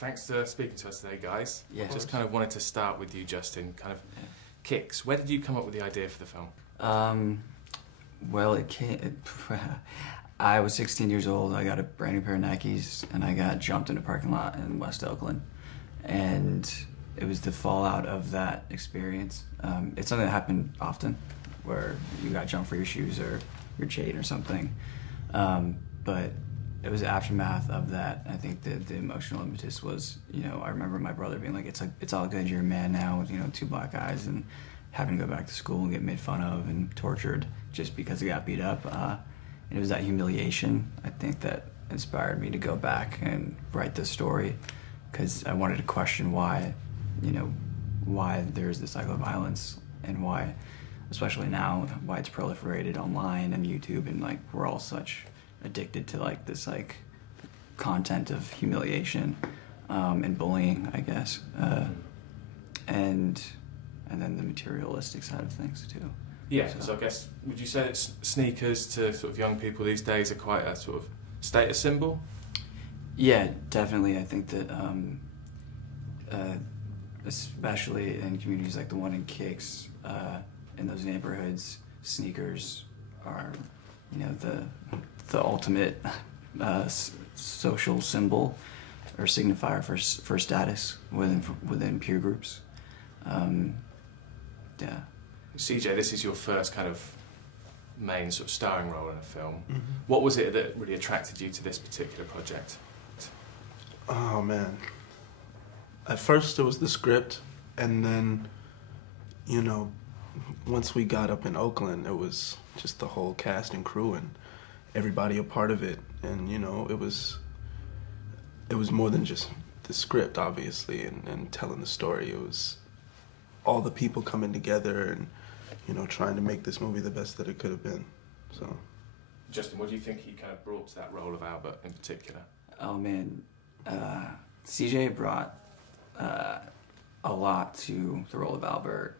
Thanks for speaking to us today, guys. Yeah. Just kind of wanted to start with you, Justin. Kind of kicks. Where did you come up with the idea for the film? Well, I was 16 years old. I got a brand new pair of Nikes, and I got jumped in a parking lot in West Oakland. And it was the fallout of that experience. It's something that happened often, where you got jumped for your shoes or your chain or something. But it was the aftermath of that. I think the emotional impetus was, I remember my brother being like, it's all good, you're a man now, with, 2 black eyes, and having to go back to school and get made fun of and tortured just because he got beat up. And it was that humiliation, I think, that inspired me to go back and write this story, because I wanted to question why there's this cycle of violence, and why, especially now, why it's proliferated online and YouTube, and we're all such addicted to this content of humiliation and bullying, I guess, and then the materialistic side of things too. Yeah, so I guess, would you say that sneakers to sort of young people these days are quite a sort of status symbol? Yeah, definitely. I think that especially in communities like the one in Kicks, in those neighborhoods, sneakers are, the ultimate social symbol or signifier for status within peer groups. Yeah. CJ, this is your first kind of main sort of starring role in a film. Mm-hmm. What was it that really attracted you to this particular project? Oh man. At first it was the script, and then, once we got up in Oakland, it was just the whole cast and crew and everybody a part of it. And, it was more than just the script, obviously, and telling the story. It was all the people coming together and, trying to make this movie the best that it could have been. So, Justin, what do you think he kind of brought to that role of Albert in particular? Oh man, CJ brought a lot to the role of Albert.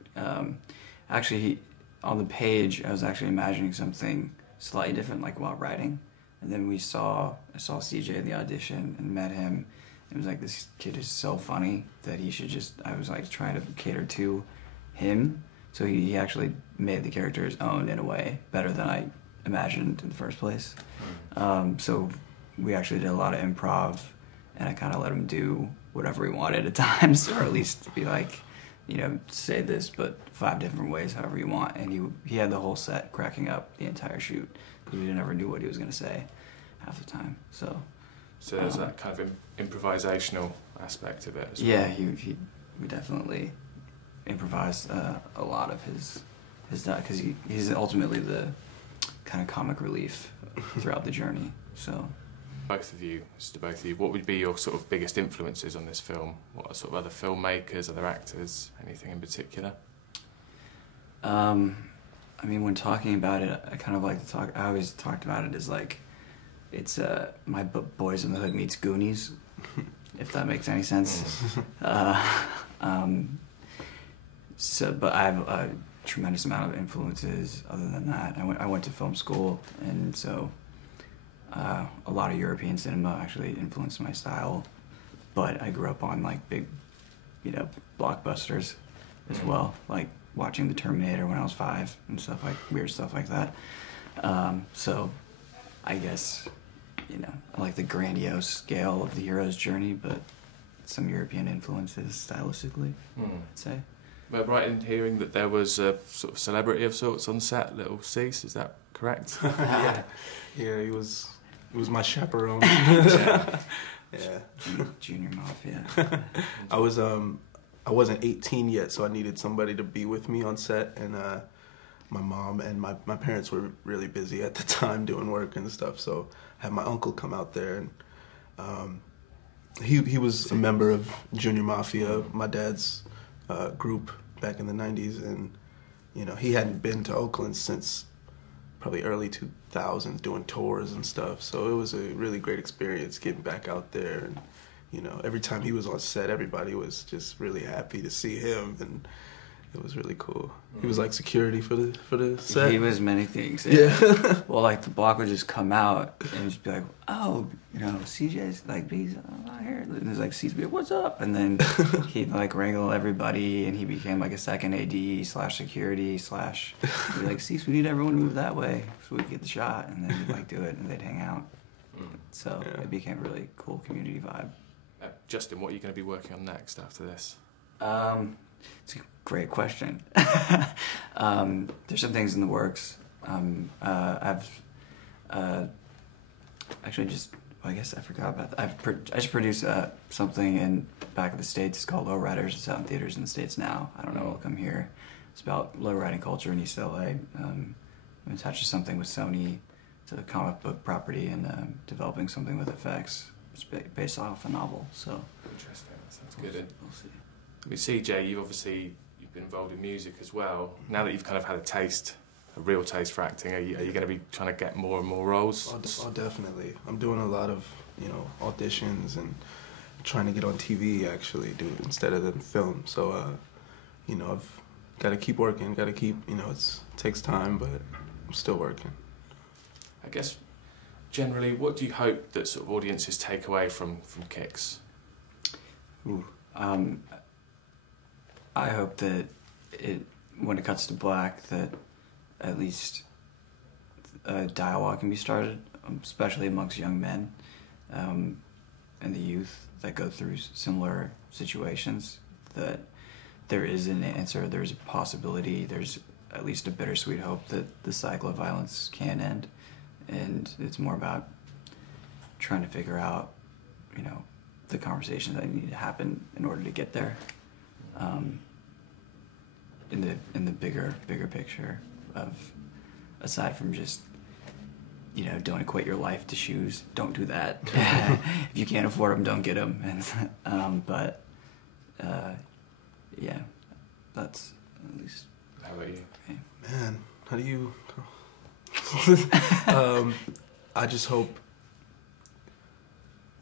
Actually, on the page, I was actually imagining something slightly different, while writing. And then I saw CJ in the audition and met him. It was like, this kid is so funny that he should I was trying to cater to him. So he actually made the character his own in a way, better than I imagined in the first place. So we actually did a lot of improv, and I kind of let him do whatever he wanted at times, or at least be say this, but 5 different ways, however you want. And he had the whole set cracking up the entire shoot, because we never knew what he was going to say half the time. So there's that kind of improvisational aspect of it as well. Yeah, we definitely improvised a lot of his because he's ultimately the kind of comic relief throughout the journey. So both of you, what would be your sort of biggest influences on this film? What are sort of other filmmakers, other actors, anything in particular? I mean, when talking about it, I kind of like to talk. I always talked about it as it's my Boys in the Hood meets Goonies, if that makes any sense. But I have a tremendous amount of influences other than that. I went to film school, and so a lot of European cinema actually influenced my style. But I grew up on big, blockbusters as well, watching The Terminator when I was 5 and weird stuff like that. So I guess, I like the grandiose scale of the hero's journey, but some European influences stylistically, I'd say. We're right in hearing that there was a sort of celebrity of sorts on set, Little Cease, is that correct? Yeah, he was my chaperone. Yeah. Junior Mafia. I wasn't 18 yet, so I needed somebody to be with me on set, and my mom and my parents were really busy at the time doing work and stuff, so I had my uncle come out there, and he was a member of Junior Mafia, my dad's group back in the 90s, and he hadn't been to Oakland since probably early 2000s doing tours and stuff, so it was a really great experience getting back out there. And every time he was on set, everybody was just really happy to see him, and it was really cool. He was like security for the set. He was many things. Yeah. Well, like the block would just come out and just be like, oh, CJ's like, he's out here. And there's like, CJ, what's up? And then he'd like wrangle everybody, and he became like a second AD / security / he'd be like, Cease, we need everyone to move that way so we can get the shot. And then he'd like do it, and they'd hang out. So it became a really cool community vibe. Justin, what are you going to be working on next after this? It's a great question. There's some things in the works. I've actually I guess I forgot about that. I just produced something in back of the States. It's called Lowriders. It's out in theaters in the States now. I don't know. It'll come here. It's about lowriding culture in East LA. I'm attached to something with Sony. It's a comic book property, and developing something with effects. It's based off a novel. So interesting. That sounds good. We'll see. I mean, CJ, you've been involved in music as well. Now that you've kind of had a real taste for acting, are you going to be trying to get more and more roles? Oh, definitely. I'm doing a lot of auditions and trying to get on TV actually, instead of the film. So I've got to keep working. Got to keep it takes time, but I'm still working. I guess generally, what do you hope that sort of audiences take away from Kicks? Ooh. I hope that when it cuts to black, that at least a dialogue can be started, especially amongst young men and the youth that go through similar situations, that there is an answer, there's a possibility, there's at least a bittersweet hope that the cycle of violence can end. And it's more about trying to figure out, the conversations that need to happen in order to get there. In the bigger picture of, aside from just, don't equate your life to shoes. Don't do that. If you can't afford them, don't get them. And yeah, that's at least. How about you? Okay. Man, how do you? I just hope.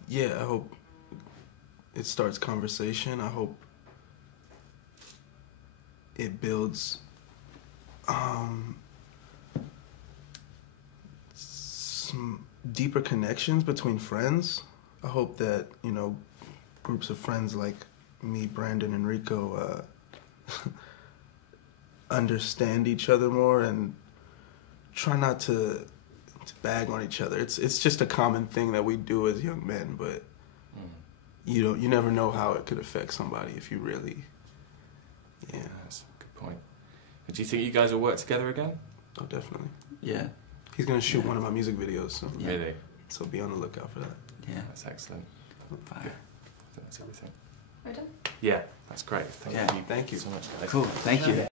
Yeah, I hope it starts conversation. I hope it builds some deeper connections between friends. I hope that, groups of friends like me, Brandon, and Rico understand each other more and try not to bag on each other. It's just a common thing that we do as young men, but you never know how it could affect somebody if you really. Yeah, that's a good point. Do you think you guys will work together again? Oh, definitely. Yeah. He's gonna shoot one of my music videos, so Really? So be on the lookout for that. Yeah. That's excellent. Fire. I think that's everything. We're done. Yeah, that's great. Thank you. Thank you So much, guys. Cool. Thank you.